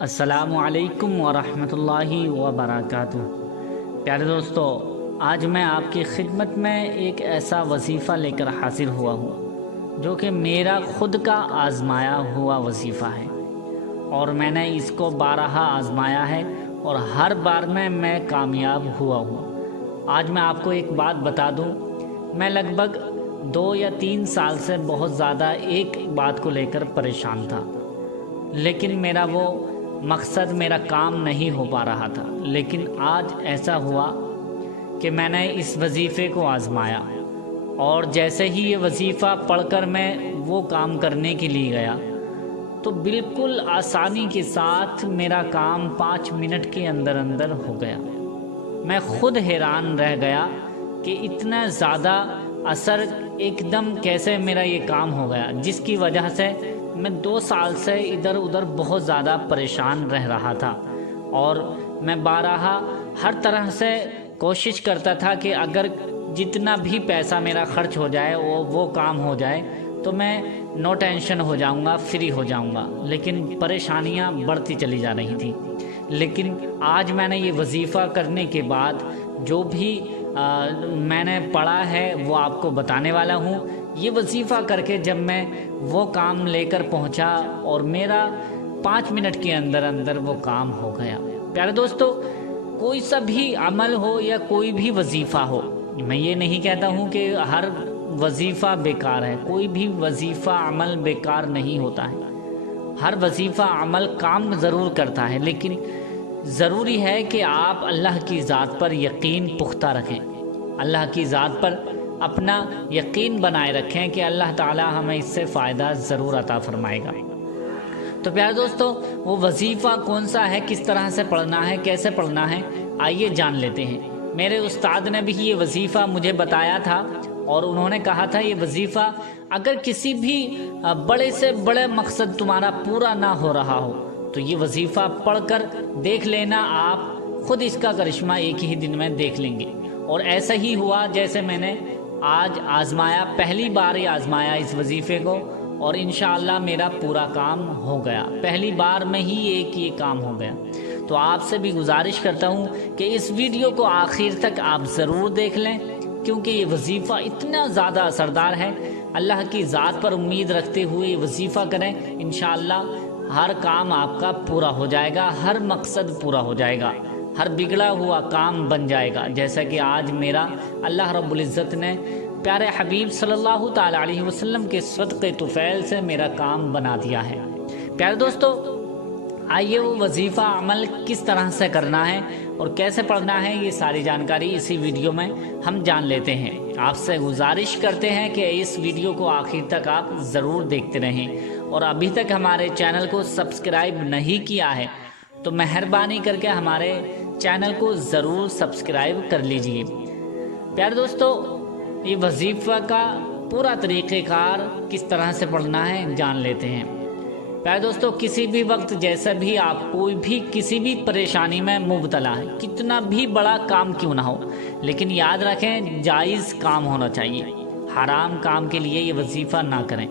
السلام علیکم ورحمۃ اللہ وبرکاتہ۔ پیارے دوستو، آج میں آپ کی خدمت میں ایک ایسا وظیفہ لے کر حاضر ہوا ہوں جو کہ میرا خود کا آزمایا ہوا وظیفہ ہے، اور میں نے اس کو بارہا آزمایا ہے اور ہر بار میں کامیاب ہوا ہوں۔ آج میں آپ کو ایک بات بتا دوں، میں لگ بھگ 2 یا 3 سال سے بہت زیادہ ایک بات کو لے کر پریشان تھا، لیکن میرا وہ مقصد، میرا کام نہیں ہو پا رہا تھا۔ لیکن آج ایسا ہوا کہ میں نے اس وظیفے کو آزمایا، اور جیسے ہی یہ وظیفہ پڑھ کر میں وہ کام کرنے کے لیے گیا تو بالکل آسانی کے ساتھ میرا کام 5 منٹ کے اندر ہو گیا۔ میں خود حیران رہ گیا کہ اتنا زیادہ اثر ایک دم کیسے میرا یہ کام ہو گیا، جس کی وجہ سے میں 2 سال سے ادھر ادھر بہت زیادہ پریشان رہ رہا تھا، اور میں بارہا ہر طرح سے کوشش کرتا تھا کہ اگر جتنا بھی پیسہ میرا خرچ ہو جائے وہ کام ہو جائے تو میں نو ٹینشن ہو جاؤں گا، فری ہو جاؤں گا، لیکن پریشانیاں بڑھتی چلی جا رہی تھیں۔ لیکن آج میں نے یہ وظیفہ کرنے کے بعد جو بھی میں نے پڑھا ہے وہ آپ کو بتانے والا ہوں۔ یہ وظیفہ کر کے جب میں وہ کام لے کر پہنچا اور میرا 5 منٹ کے اندر وہ کام ہو گیا۔ پیارے دوستو، کوئی سا بھی عمل ہو یا کوئی بھی وظیفہ ہو، میں یہ نہیں کہتا ہوں کہ ہر وظیفہ بیکار ہے، کوئی بھی وظیفہ عمل بیکار نہیں ہوتا ہے۔ ہر وظیفہ عمل کام ضرور کرتا ہے، لیکن ضروری ہے کہ آپ اللہ کی ذات پر یقین پختہ رکھیں، اللہ کی ذات پر اپنا یقین بنائے رکھیں کہ اللہ تعالی ہمیں اس سے فائدہ ضرور عطا فرمائے گا۔ تو پیارے دوستو، وہ وظیفہ کون سا ہے، کس طرح سے پڑھنا ہے، کیسے پڑھنا ہے، آئیے جان لیتے ہیں۔ میرے استاد نے بھی یہ وظیفہ مجھے بتایا تھا، اور انہوں نے کہا تھا یہ وظیفہ اگر کسی بھی بڑے سے بڑے مقصد تمہارا پورا نہ ہو رہا ہو تو یہ وظیفہ پڑھ کر دیکھ لینا، آپ خود اس کا کرشمہ ایک ہی دن میں دیکھ لیں گے۔ اور ایسا ہی ہوا جیسے میں نے آج آزمایا، پہلی بار ہی آزمایا اس وظیفے کو، اور انشاءاللہ میرا پورا کام ہو گیا، پہلی بار میں ہی یہ کام ہو گیا۔ تو آپ سے بھی گزارش کرتا ہوں کہ اس ویڈیو کو آخر تک آپ ضرور دیکھ لیں، کیونکہ یہ وظیفہ اتنا زیادہ اثردار ہے۔ اللہ کی ذات پر امید رکھتے ہوئے یہ وظیفہ کریں، انشاءاللہ ہر کام آپ کا پورا ہو جائے گا، ہر مقصد پورا ہو جائے گا، ہر بگڑا ہوا کام بن جائے گا، جیسا کہ آج میرا اللہ رب العزت نے پیارے حبیب صلی اللہ تعالی علیہ وسلم کے صدقے طفیل سے میرا کام بنا دیا ہے۔ پیارے دوستو، آئیے وہ وظیفہ عمل کس طرح سے کرنا ہے اور کیسے پڑھنا ہے، یہ ساری جانکاری اسی ویڈیو میں ہم جان لیتے ہیں۔ آپ سے گزارش کرتے ہیں کہ اس ویڈیو کو آخر تک آپ ضرور دیکھتے رہیں، اور ابھی تک ہمارے چینل کو سبسکرائب نہیں کیا ہے تو مہربانی کر کے ہمارے چینل کو ضرور سبسکرائب کر لیجئے۔ پیارے دوستو، یہ وظیفہ کا پورا طریقہ کار کس طرح سے پڑھنا ہے جان لیتے ہیں۔ پیارے دوستو، کسی بھی وقت جیسا بھی آپ کوئی بھی کسی بھی پریشانی میں مبتلا ہے، کتنا بھی بڑا کام کیوں نہ ہو، لیکن یاد رکھیں جائز کام ہونا چاہیے، حرام کام کے لیے یہ وظیفہ نہ کریں۔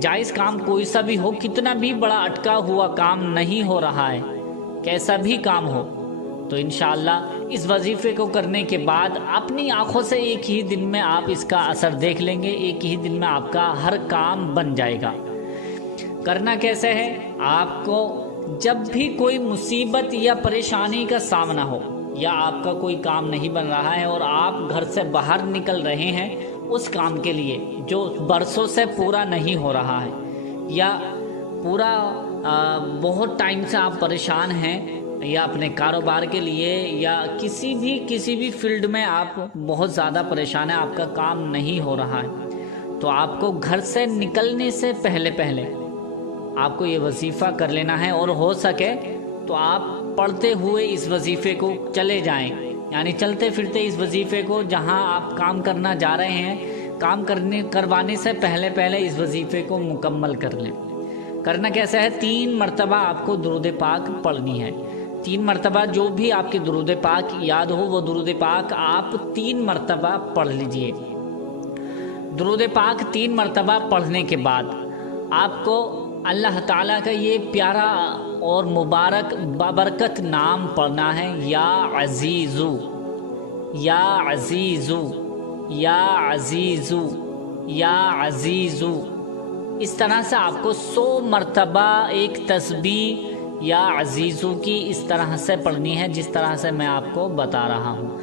جائز کام کوئی سا بھی ہو، کتنا بھی بڑا اٹکا ہوا کام نہیں ہو رہا ہے، کیسا بھی کام ہو، تو انشاءاللہ اس وظیفے کو کرنے کے بعد اپنی آنکھوں سے ایک ہی دن میں آپ اس کا اثر دیکھ لیں گے، ایک ہی دن میں آپ کا ہر کام بن جائے گا۔ کرنا کیسے ہے، آپ کو جب بھی کوئی مصیبت یا پریشانی کا سامنا ہو، یا آپ کا کوئی کام نہیں بن رہا ہے اور آپ گھر سے باہر نکل رہے ہیں اس کام کے لیے جو برسوں سے پورا نہیں ہو رہا ہے، یا پورا بہت ٹائم سے آپ پریشان ہیں، یا اپنے کاروبار کے لیے یا کسی بھی فیلڈ میں آپ بہت زیادہ پریشان ہیں، آپ کا کام نہیں ہو رہا ہے، تو آپ کو گھر سے نکلنے سے پہلے آپ کو یہ وظیفہ کر لینا ہے، اور ہو سکے تو آپ پڑھتے ہوئے اس وظیفے کو چلے جائیں، یعنی چلتے پھرتے اس وظیفے کو، جہاں آپ کام کرنا جا رہے ہیں، کام کروانے سے پہلے اس وظیفے کو مکمل کر لیں۔ کرنا کیسا ہے، 3 مرتبہ آپ کو درود پاک پڑھنی ہے، 3 مرتبہ جو بھی آپ کے درود پاک یاد ہو وہ درود پاک آپ 3 مرتبہ پڑھ لیجئے۔ درود پاک 3 مرتبہ پڑھنے کے بعد آپ کو اللہ تعالیٰ کا یہ پیارا اور مبارک بابرکت نام پڑھنا ہے، یا عزیزو، یا عزیزو، یا عزیزو، یا عزیزو۔ اس طرح سے آپ کو 100 مرتبہ ایک تسبیح یا عزیزو کی اس طرح سے پڑھنی ہے جس طرح سے میں آپ کو بتا رہا ہوں۔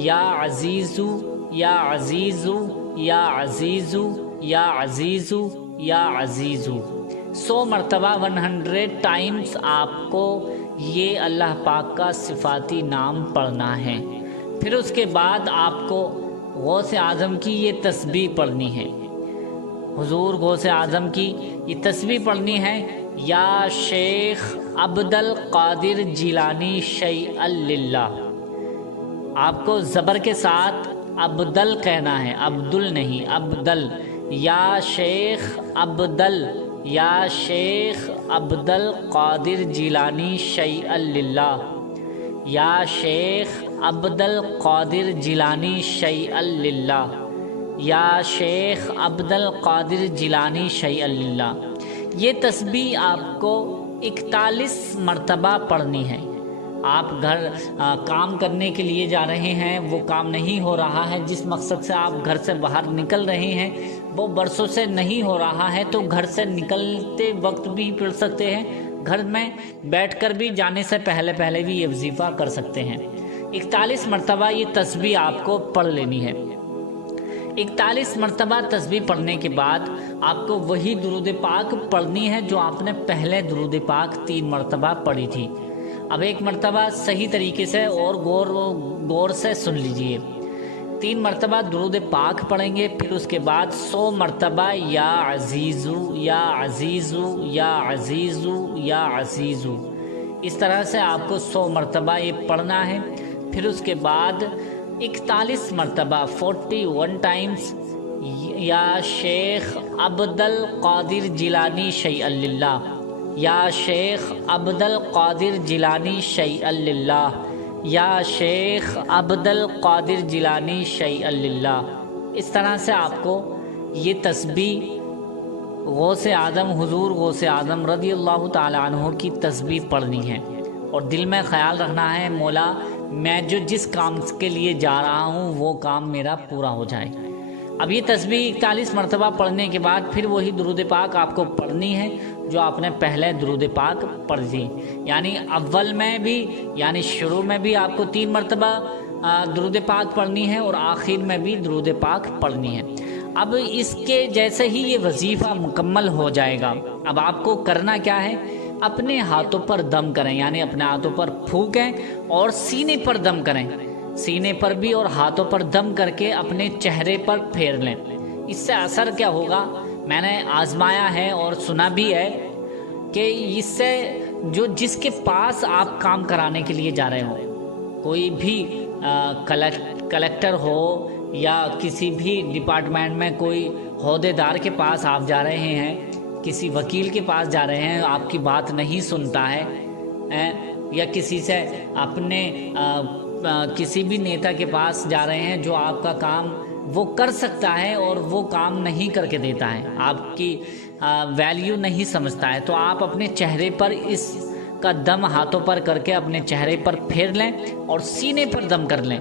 یا عزیزو، یا عزیزو، یا عزیزو، یا عزیزو، یا عزیزو، 100 مرتبہ 100 ٹائمز آپ کو یہ اللہ پاک کا صفاتی نام پڑھنا ہے۔ پھر اس کے بعد آپ کو غوث اعظم کی یہ تسبیح پڑھنی ہے، حضور غوث اعظم کی یہ تسبیح پڑھنی ہے، یا شیخ عبد القادر جیلانی شیئا للہ۔ آپ کو زبر کے ساتھ عبدل کہنا ہے، عبدل نہیں، عبدل۔ یا شیخ عبدل، یا شیخ عبد القادر جیلانی شیئا للہ، یا شیخ عبد القادر جیلانی شیئا للہ، یا شیخ عبد القادر جیلانی شیئا للہ۔ یہ تسبیح آپ کو 41 مرتبہ پڑھنی ہے۔ آپ گھر کام کرنے کے لیے جا رہے ہیں، وہ کام نہیں ہو رہا ہے، جس مقصد سے آپ گھر سے باہر نکل رہے ہیں وہ برسوں سے نہیں ہو رہا ہے، تو گھر سے نکلتے وقت بھی پڑھ سکتے ہیں، گھر میں بیٹھ کر بھی جانے سے پہلے بھی یہ وظیفہ کر سکتے ہیں۔ 41 مرتبہ یہ تسبیح آپ کو پڑھ لینی ہے۔ 41 مرتبہ تسبیح پڑھنے کے بعد آپ کو وہی درود پاک پڑھنی ہے جو آپ نے پہلے درود پاک 3 مرتبہ پڑھی تھی۔ اب ایک مرتبہ صحیح طریقے سے اور غور سے سن لیجئے۔ 3 مرتبہ درود پاک پڑھیں گے، پھر اس کے بعد 100 مرتبہ یا عزیزو، یا عزیزو، یا عزیزو، یا عزیزو، اس طرح سے آپ کو 100 مرتبہ یہ پڑھنا ہے۔ پھر اس کے بعد 41 مرتبہ 41 ٹائمز یا شیخ عبد القادر جیلانی شیئا للہ، یا شیخ عبد القادر جیلانی شیئا للہ، یا شیخ عبد القادر جیلانی شیئا للہ۔ اس طرح سے آپ کو یہ تسبیح غوث اعظم، حضور غوث اعظم رضی اللہ تعالی عنہ کی تسبیح پڑھنی ہے، اور دل میں خیال رکھنا ہے مولا میں جس کام کے لیے جا رہا ہوں وہ کام میرا پورا ہو جائے۔ اب یہ تسبیح 41 مرتبہ پڑھنے کے بعد پھر وہی درود پاک آپ کو پڑھنی ہے جو آپ نے پہلے درود پاک پڑھ دی، یعنی اول میں بھی، یعنی شروع میں بھی آپ کو 3 مرتبہ درود پاک پڑھنی ہے، اور آخر میں بھی درود پاک پڑھنی ہے۔ اب اس کے جیسے ہی یہ وظیفہ مکمل ہو جائے گا، اب آپ کو کرنا کیا ہے، اپنے ہاتھوں پر دم کریں، یعنی اپنے ہاتھوں پر پھونکیں اور سینے پر دم کریں، سینے پر بھی اور ہاتھوں پر دم کر کے اپنے چہرے پر پھیر لیں۔ اس سے اثر کیا ہوگا، میں نے آزمایا ہے اور سنا بھی ہے کہ اس سے جس کے پاس آپ کام کرانے کے لیے جا رہے ہو، کوئی بھی کلیکٹر ہو یا کسی بھی ڈپارٹمنٹ میں کوئی عہدے دار کے پاس آپ جا رہے ہیں، کسی وکیل کے پاس جا رہے ہیں، آپ کی بات نہیں سنتا ہے، یا کسی سے اپنے کسی بھی نیتا کے پاس جا رہے ہیں جو آپ کا کام وہ کر سکتا ہے اور وہ کام نہیں کر کے دیتا ہے، آپ کی ویلیو نہیں سمجھتا ہے، تو آپ اپنے چہرے پر اس کا دم ہاتھوں پر کر کے اپنے چہرے پر پھیر لیں اور سینے پر دم کر لیں۔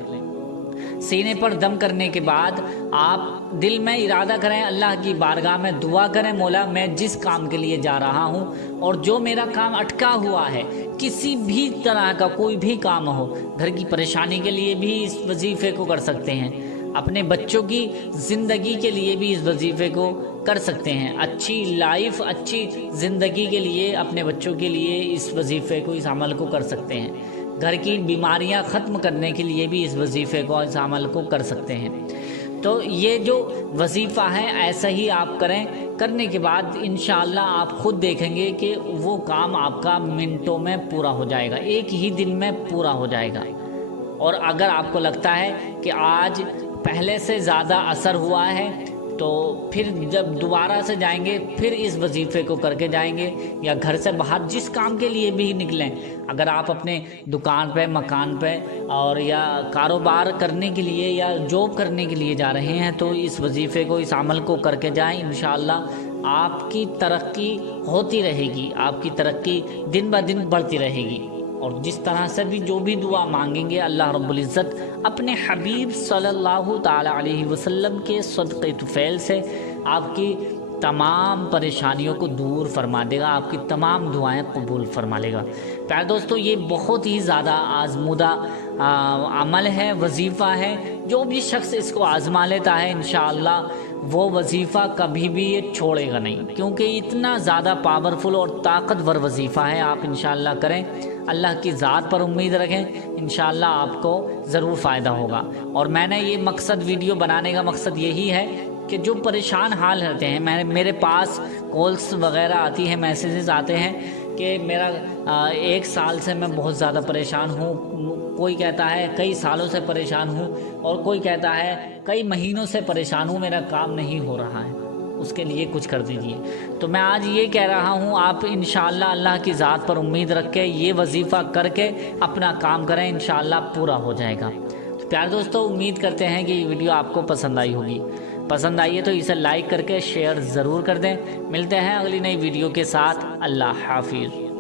سینے پر دم کرنے کے بعد آپ دل میں ارادہ کریں، اللہ کی بارگاہ میں دعا کریں، مولا میں جس کام کے لیے جا رہا ہوں اور جو میرا کام اٹکا ہوا ہے، کسی بھی طرح کا کوئی بھی کام ہو، گھر کی پریشانی کے لیے بھی اس وظیفے کو کر سکتے ہیں، اپنے بچوں کی زندگی کے لیے بھی اس وظیفے کو کر سکتے ہیں، اچھی لائف، اچھی زندگی کے لیے اپنے بچوں کے لیے اس وظیفے کو، اس عمل کو کر سکتے ہیں، گھر کی بیماریاں ختم کرنے کے لیے بھی اس وظیفے کو، اس عمل کو کر سکتے ہیں۔ تو یہ جو وظیفہ ہے ایسا ہی آپ کریں، کرنے کے بعد انشاءاللہ آپ خود دیکھیں گے کہ وہ کام آپ کا منٹوں میں پورا ہو جائے گا، ایک ہی دن میں پورا ہو جائے گا۔ اور اگر آپ کو لگتا ہے کہ آج پہلے سے زیادہ اثر ہوا ہے تو پھر جب دوبارہ سے جائیں گے پھر اس وظیفے کو کر کے جائیں گے، یا گھر سے باہر جس کام کے لیے بھی نکلیں، اگر آپ اپنے دکان پہ، مکان پہ، اور یا کاروبار کرنے کے لیے یا جاب کرنے کے لیے جا رہے ہیں تو اس وظیفے کو، اس عمل کو کر کے جائیں، انشاءاللہ آپ کی ترقی ہوتی رہے گی، آپ کی ترقی دن بہ دن بڑھتی رہے گی۔ اور جس طرح سے بھی جو بھی دعا مانگیں گے اللہ رب العزت اپنے حبیب صلی اللہ تعالی علیہ وسلم کے صدقے طفیل سے آپ کی تمام پریشانیوں کو دور فرما دے گا، آپ کی تمام دعائیں قبول فرما لے گا۔ پیارے دوستو، یہ بہت ہی زیادہ آزمودہ عمل ہے، وظیفہ ہے۔ جو بھی شخص اس کو آزما لیتا ہے انشاءاللہ وہ وظیفہ کبھی بھی یہ چھوڑے گا نہیں، کیونکہ اتنا زیادہ پاورفل اور طاقتور وظیفہ ہے۔ آپ انشاءاللہ کریں، اللہ کی ذات پر امید رکھیں، انشاءاللہ آپ کو ضرور فائدہ ہوگا۔ اور میں نے یہ ویڈیو بنانے کا مقصد یہی ہے کہ جو پریشان حال رہتے ہیں، میرے پاس کالس وغیرہ آتی ہیں، میسیجز آتے ہیں کہ میرا 1 سال سے میں بہت زیادہ پریشان ہوں، کوئی کہتا ہے کئی سالوں سے پریشان ہوں، اور کوئی کہتا ہے کئی مہینوں سے پریشان ہوں، میرا کام نہیں ہو رہا ہے، اس کے لیے کچھ کر دیجئے۔ تو میں آج یہ کہہ رہا ہوں، آپ انشاءاللہ اللہ کی ذات پر امید رکھ کے یہ وظیفہ کر کے اپنا کام کریں، انشاءاللہ پورا ہو جائے گا۔ تو پیارے دوستو، امید کرتے ہیں کہ یہ ویڈیو آپ کو پسند آئی ہوگی۔ پسند آئی ہے تو اسے لائک کر کے شیئر ضرور کر دیں۔ ملتے ہیں اگلی نئی ویڈیو کے ساتھ۔ اللہ حافظ۔